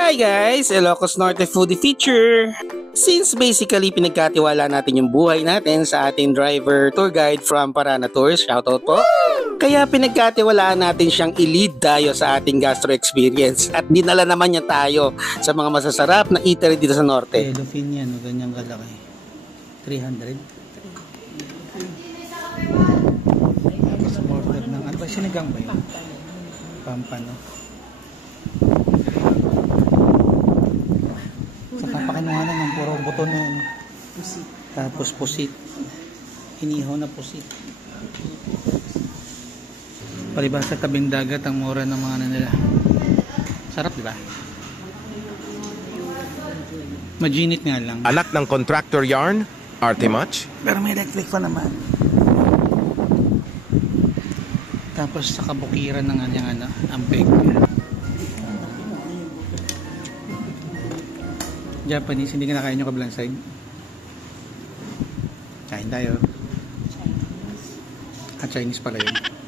Hi guys! Ilocos Norte Foodie Feature! Since basically pinagkatiwala natin yung buhay natin sa ating driver tour guide from Parana Tours, shoutout po, kaya pinagkatiwalaan natin siyang i-lead tayo sa ating gastro experience at dinala naman niya tayo sa mga masasarap na eatery dito sa Norte. Yellowfin yan, ganyang kalaki. 300. Tapos order ng ano ba? Sinigang ba yun? Pampano. Saka pakinuhanan ng puro buto na yun. Tapos pusit. Inihaw na pusit. Palibas sa tabing dagat ang mura ng mga nila. Sarap, di ba? Majinit nga lang. Anak ng contractor yarn, arte much? Pero may electric fa naman. Tapos sa kabukiran ng kanyang ampeg. Japanese, hindi ka nakain yung kabilang side. Kain tayo. Chinese pala yun.